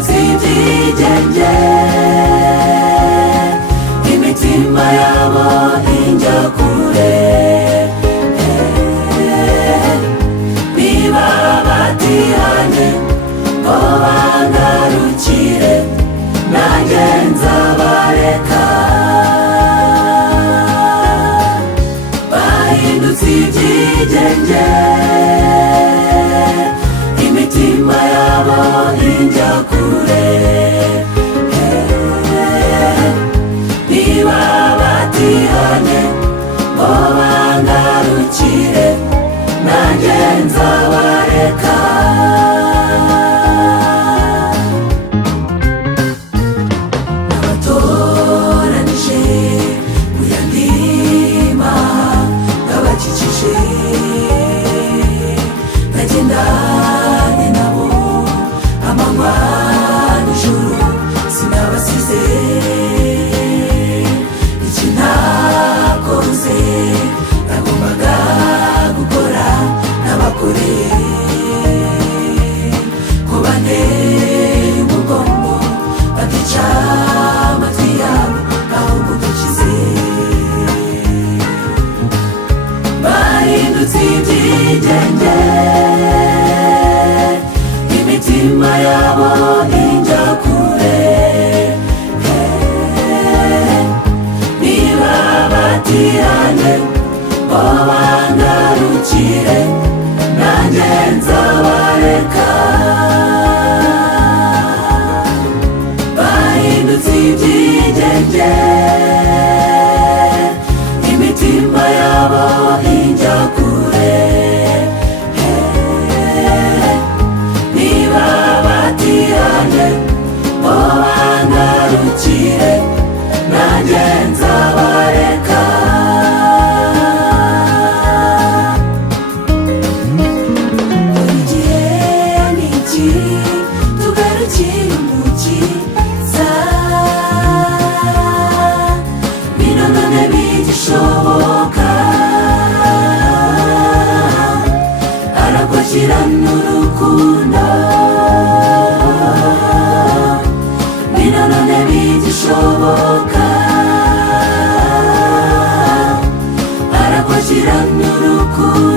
bahindutse ibyigenge, imitima yabo ijya kure. Niba batihanye ngo bangarukire, nanjye nzabareka. Bahindutse ibyigenge, imitima yabo ijya kure. Niba batihanye ngo bangarukire, nanjye nzabareka. Nabatoranije mu yandi mahanga bakikije, nagendanye nabo amanywa n'ijoro, sinabasize. Iki ntakoze nagombaga gukora n'abakoreye, ko banteye umugongo bakica amatwi yabo, ahubwo dukize. Bahindutse ibyigenge, imitima yabo ijya kure. Niba batihanye ngo bangarukire, nanjye nzabareka. Bahindutse ibyigenge, imitima yabo ijya kure. Niba batihanye ngo bangarukire, nanjye nzabareka. Igihe ni iki tugarukire Umukiza, bino none bigishoboka. Arakwakira n'urukundo, bino none bigishoboka. Arakwakira n'urukundo.